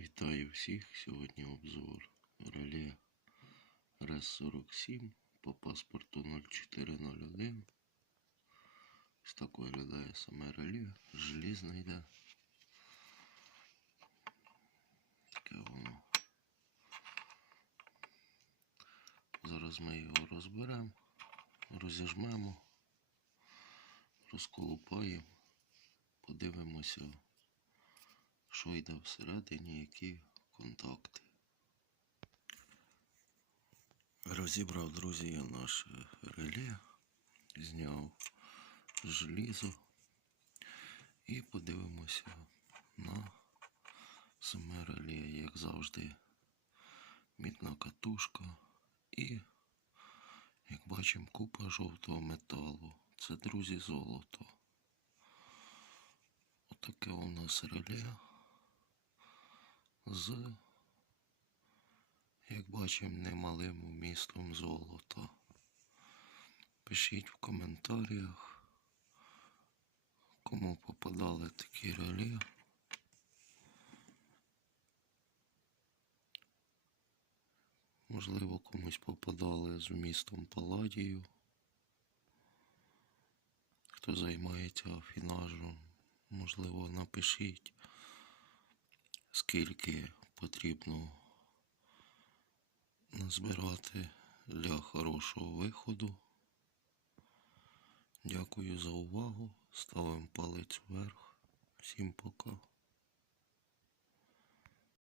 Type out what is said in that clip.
Вітаю всіх. Сьогодні обзор реле РЕС-47 по паспорту 0401. Ось так виглядає саме реле. Желізне йде. Таке воно. Зараз ми його розберемо, розіжмемо, розколупаємо, подивимося що йде всередині, які контакти. Розібрав, друзі, я наше реле, зняв желізо і подивимося на саме реле, як завжди, мідна катушка і, як бачимо, купа жовтого металу. Це, друзі, золото. Отаке у нас реле з, як бачимо, немалим вмістом золота. Пишіть в коментарях, кому попадали такі реле. Можливо, комусь попадали з вмістом паладію. Хто займається афінажем, можливо, напишіть скільки потрібно назбирати для хорошого виходу. Дякую за увагу. Ставимо палець вверх. Всім пока.